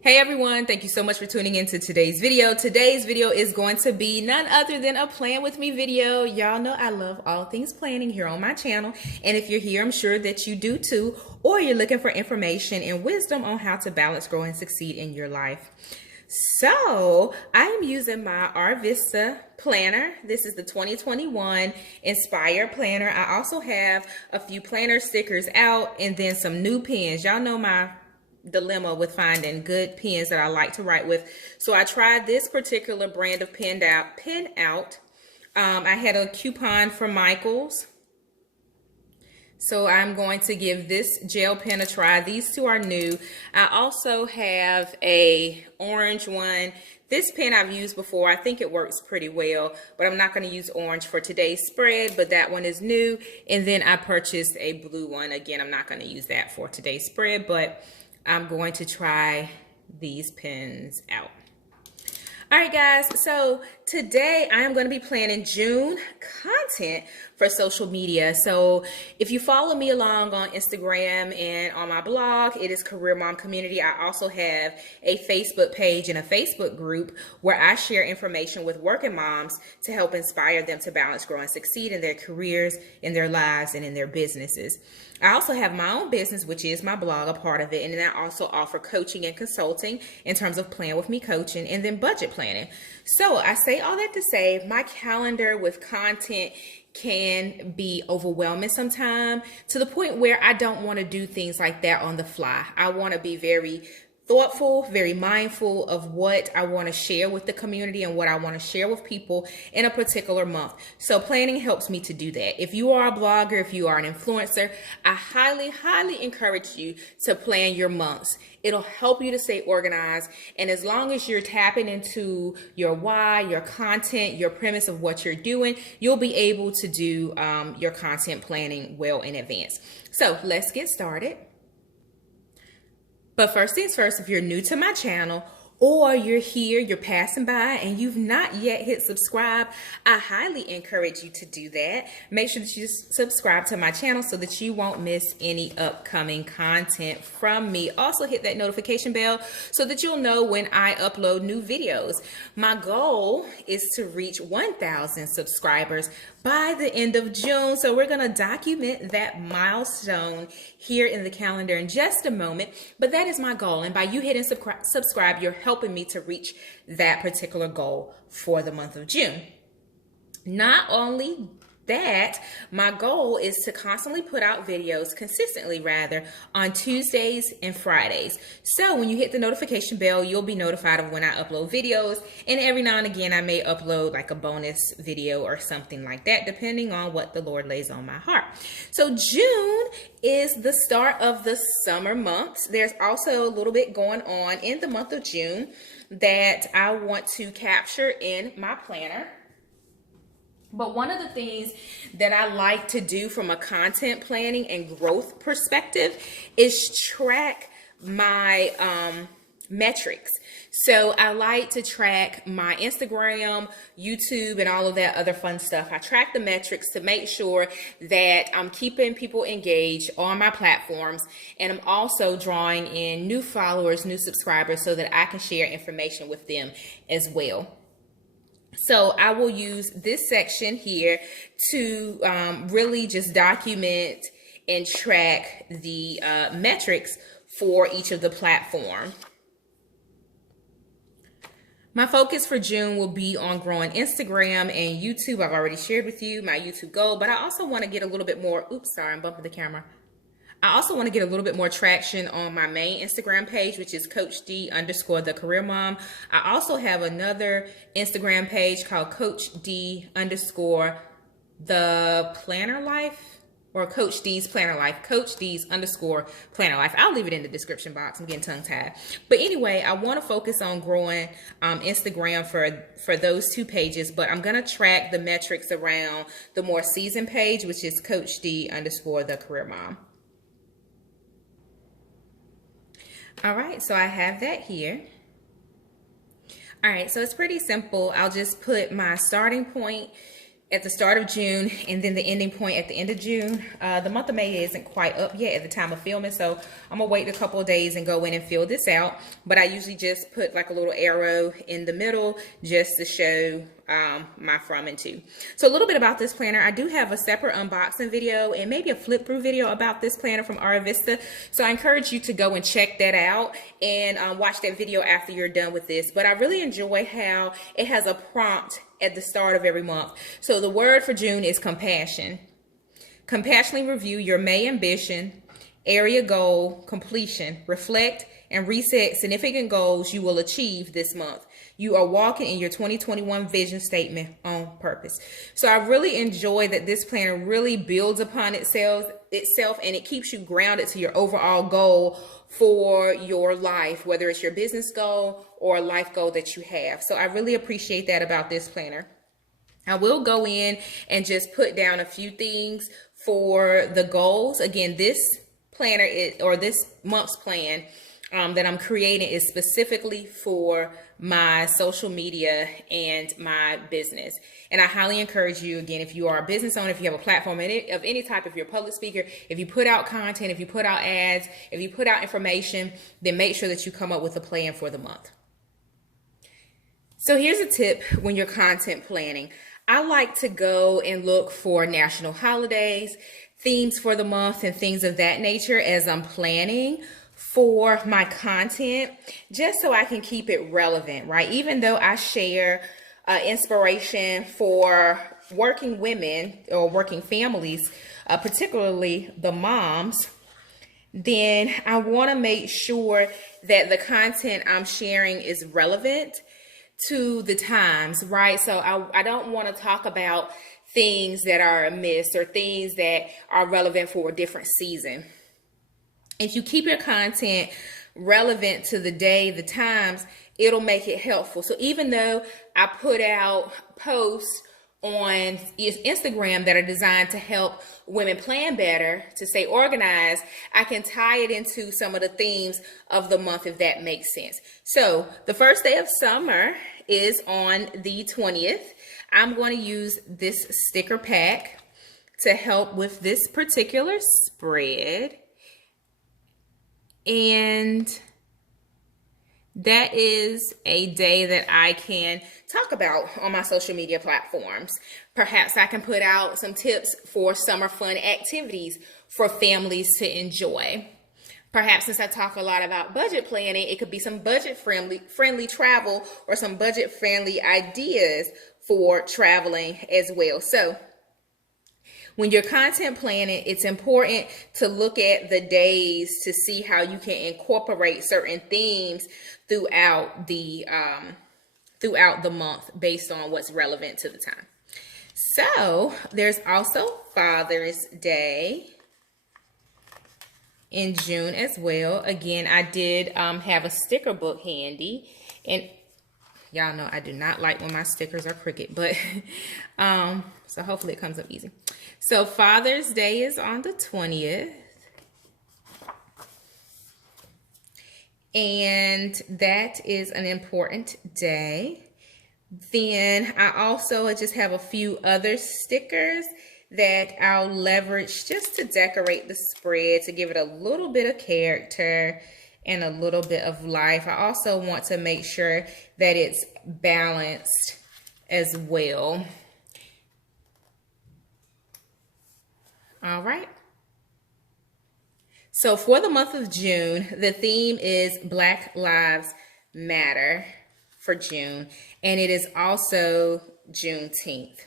Hey everyone, thank you so much for tuning into today's video. Today's video is going to be none other than a plan with me video. Y'all know I love all things planning here on my channel. And if you're here, I'm sure that you do too, or you're looking for information and wisdom on how to balance, grow, and succeed in your life. So I am using my Arvista planner. This is the 2021 Inspire planner. I also have a few planner stickers out and then some new pens. Y'all know my dilemma with finding good pens that I like to write with. So I tried this particular brand of pen out. I had a coupon from Michael's. So I'm going to give this gel pen a try. These two are new. I also have a orange one. This pen I've used before. I think it works pretty well, but I'm not going to use orange for today's spread, but that one is new. And then I purchased a blue one. Again, I'm not going to use that for today's spread, but I'm going to try these pens out. All right, guys, so today I am going to be planning June content for social media. So if you follow me along on Instagram and on my blog, it is Career Mom Community. I also have a Facebook page and a Facebook group where I share information with working moms to help inspire them to balance, grow, and succeed in their careers, in their lives, and in their businesses. I also have my own business, which is my blog, a part of it. And then I also offer coaching and consulting in terms of Plan With Me coaching and then budget planning. So I say all that to say my calendar with content can be overwhelming sometimes to the point where I don't want to do things like that on the fly. I want to be very thoughtful, very mindful of what I want to share with the community and what I want to share with people in a particular month. So planning helps me to do that. If you are a blogger, if you are an influencer, I highly encourage you to plan your months. It'll help you to stay organized. And as long as you're tapping into your why, your content, your premise of what you're doing, you'll be able to do your content planning well in advance. So let's get started. But first things first, if you're new to my channel or you're here, you're passing by and you've not yet hit subscribe, I highly encourage you to do that. Make sure that you subscribe to my channel so that you won't miss any upcoming content from me. Also hit that notification bell so that you'll know when I upload new videos. My goal is to reach 1,000 subscribers by the end of June. So we're going to document that milestone here in the calendar in just a moment. But that is my goal. And by you hitting subscribe, you're helping me to reach that particular goal for the month of June. Not only that, my goal is to constantly put out videos, consistently rather, on Tuesdays and Fridays. So when you hit the notification bell, you'll be notified of when I upload videos. And every now and again, I may upload like a bonus video or something like that, depending on what the Lord lays on my heart. So June is the start of the summer months. There's also a little bit going on in the month of June that I want to capture in my planner. But one of the things that I like to do from a content planning and growth perspective is track my metrics. So I like to track my Instagram, YouTube, and all of that other fun stuff. I track the metrics to make sure that I'm keeping people engaged on my platforms, and I'm also drawing in new followers, new subscribers, so that I can share information with them as well. So I will use this section here to really just document and track the metrics for each of the platforms. My focus for June will be on growing Instagram and YouTube. I've already shared with you my YouTube goal, but I also want to get a little bit more, oops, sorry, I'm bumping the camera. I also want to get a little bit more traction on my main Instagram page, which is Coach D _ the Career Mom. I also have another Instagram page called Coach D _ the Planner Life, or Coach D's Planner Life, Coach D's _ Planner Life. I'll leave it in the description box. I'm getting tongue tied. But anyway, I want to focus on growing Instagram for those two pages, but I'm going to track the metrics around the more seasoned page, which is Coach D _ the Career Mom. All right, so I have that here. All right, so it's pretty simple. I'll just put my starting point at the start of June and then the ending point at the end of June. The month of May isn't quite up yet at the time of filming, so I'm gonna wait a couple of days and go in and fill this out. But I usually just put like a little arrow in the middle just to show my from and to. So a little bit about this planner. I do have a separate unboxing video and maybe a flip through video about this planner from Aravista. So I encourage you to go and check that out and watch that video after you're done with this. But I really enjoy how it has a prompt at the start of every month. So the word for June is compassion. Compassionately review your May ambition, area goal, completion, reflect, and reset significant goals you will achieve this month. You are walking in your 2021 vision statement on purpose. So I really enjoy that this planner really builds upon itself and it keeps you grounded to your overall goal for your life, whether it's your business goal or a life goal that you have. So I really appreciate that about this planner. I will go in and just put down a few things for the goals. Again, this planner or this month's plan that I'm creating is specifically for my social media and my business. And I highly encourage you, again, if you are a business owner, if you have a platform of any type, if you're a public speaker, if you put out content, if you put out ads, if you put out information, then make sure that you come up with a plan for the month. So here's a tip when you're content planning. I like to go and look for national holidays, themes for the month, and things of that nature as I'm planning for my content, just so I can keep it relevant, right? Even though I share inspiration for working women or working families, particularly the moms, then I want to make sure that the content I'm sharing is relevant to the times, right? So I don't want to talk about things that are amiss or things that are relevant for a different season. If you keep your content relevant to the day, the times, it'll make it helpful. So even though I put out posts on Instagram that are designed to help women plan better, to stay organized, I can tie it into some of the themes of the month, if that makes sense. So the first day of summer is on the 20th. I'm going to use this sticker pack to help with this particular spread. And that is a day that I can talk about on my social media platforms. Perhaps I can put out some tips for summer fun activities for families to enjoy. Perhaps since I talk a lot about budget planning, it could be some budget friendly travel or some budget friendly ideas for traveling as well. So when you're content planning, it's important to look at the days to see how you can incorporate certain themes throughout the month based on what's relevant to the time. So there's also Father's Day in June as well. Again, I did have a sticker book handy, and y'all know I do not like when my stickers are crooked, but so hopefully it comes up easy. So Father's Day is on the 20th. And that is an important day. Then I also just have a few other stickers that I'll leverage just to decorate the spread, to give it a little bit of character and a little bit of life. I also want to make sure that it's balanced as well. All right. So for the month of June, the theme is Black Lives Matter for June. And it is also Juneteenth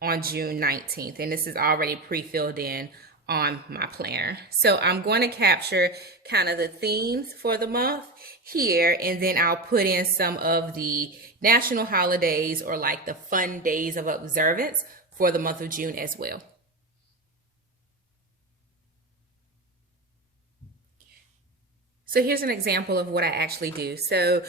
on June 19th. And this is already pre-filled in on my planner. So I'm going to capture kind of the themes for the month here, and then I'll put in some of the national holidays or like the fun days of observance for the month of June as well. So here's an example of what I actually do. So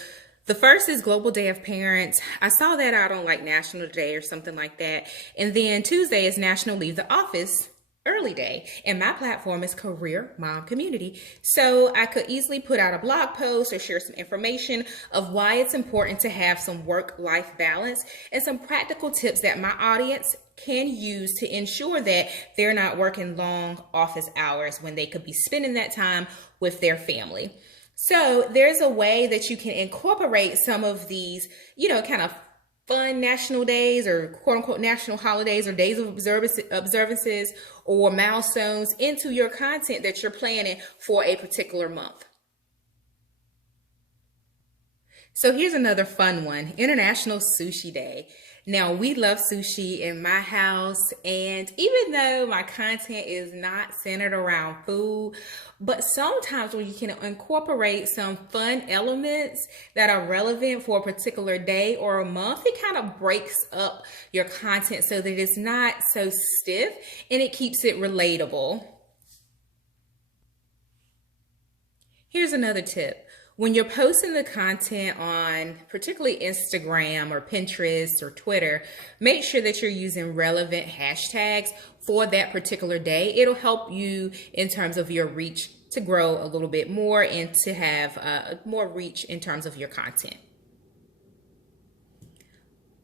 the first is Global Day of Parents. I saw that out on like National Day or something like that. And then Tuesday is National Leave the Office Early Day. And my platform is Career Mom Community. So I could easily put out a blog post or share some information of why it's important to have some work-life balance and some practical tips that my audience can use to ensure that they're not working long office hours when they could be spending that time with their family. So there's a way that you can incorporate some of these, kind of fun national days or quote unquote national holidays or days of observances or milestones into your content that you're planning for a particular month. So here's another fun one, International Sushi Day. Now, we love sushi in my house, and even though my content is not centered around food, but sometimes when you can incorporate some fun elements that are relevant for a particular day or a month, it kind of breaks up your content so that it's not so stiff and it keeps it relatable. Here's another tip. When you're posting the content on particularly Instagram or Pinterest or Twitter, make sure that you're using relevant hashtags for that particular day. It'll help you in terms of your reach to grow a little bit more and to have more reach in terms of your content.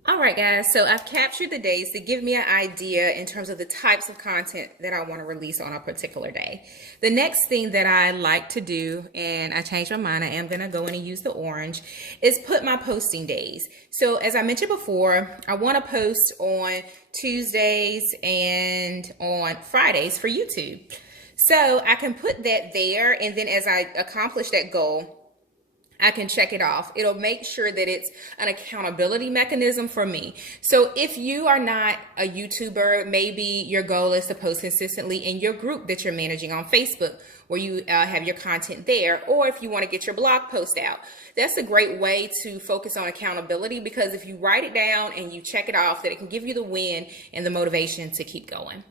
All right, guys, so I've captured the days to give me an idea in terms of the types of content that I want to release on a particular day. The next thing that I like to do, and I changed my mind, I am going to go in and use the orange, is put my posting days. So as I mentioned before, I want to post on Tuesdays and on Fridays for YouTube. So I can put that there, and then as I accomplish that goal, I can check it off. It'll make sure that it's an accountability mechanism for me. So if you are not a YouTuber, maybe your goal is to post consistently in your group that you're managing on Facebook, where you have your content there, or if you want to get your blog post out. That's a great way to focus on accountability, because if you write it down and you check it off, that it can give you the win and the motivation to keep going.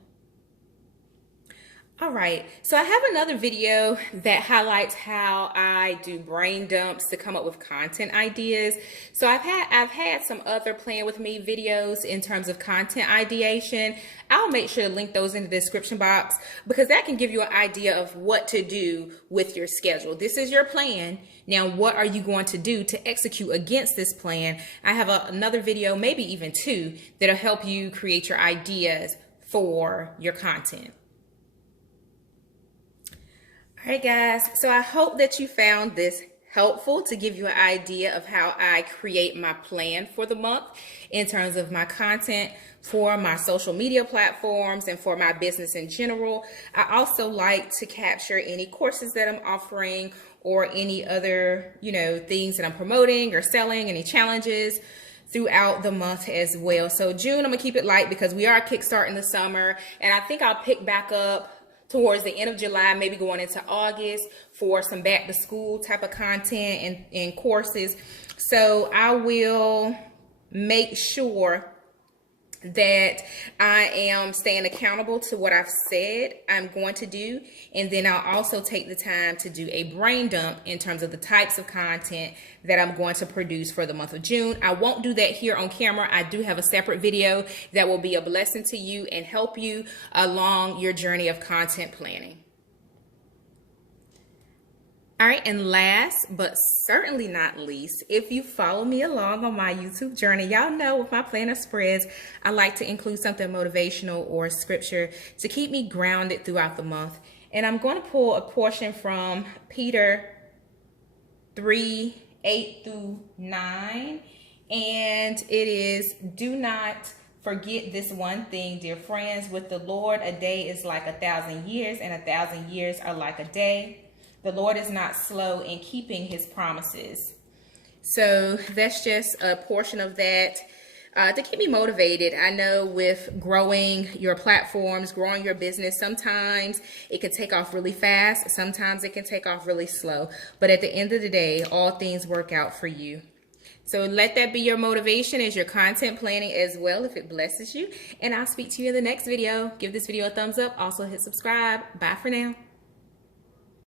All right, so I have another video that highlights how I do brain dumps to come up with content ideas. So I've had some other Plan With Me videos in terms of content ideation. I'll make sure to link those in the description box, because that can give you an idea of what to do with your schedule. This is your plan. Now, what are you going to do to execute against this plan? I have another video, maybe even two, that'll help you create your ideas for your content. All right, guys, so I hope that you found this helpful to give you an idea of how I create my plan for the month in terms of my content for my social media platforms and for my business in general. I also like to capture any courses that I'm offering or any other, things that I'm promoting or selling, any challenges throughout the month as well. So June, I'm gonna keep it light because we are kickstarting the summer, and I think I'll pick back up towards the end of July, maybe going into August for some back to school type of content and courses. So I will make sure that I am staying accountable to what I've said I'm going to do. And then I'll also take the time to do a brain dump in terms of the types of content that I'm going to produce for the month of June. I won't do that here on camera. I do have a separate video that will be a blessing to you and help you along your journey of content planning. All right, and last but certainly not least, if you follow me along on my YouTube journey, y'all know with my planner spreads, I like to include something motivational or scripture to keep me grounded throughout the month. And I'm going to pull a portion from Peter 3:8-9, and it is, "Do not forget this one thing, dear friends. With the Lord, a day is like 1,000 years, and 1,000 years are like a day. The Lord is not slow in keeping his promises." So that's just a portion of that to keep me motivated. I know with growing your platforms, growing your business, sometimes it can take off really fast. Sometimes it can take off really slow. But at the end of the day, all things work out for you. So let that be your motivation as your content planning as well, if it blesses you. And I'll speak to you in the next video. Give this video a thumbs up. Also hit subscribe. Bye for now.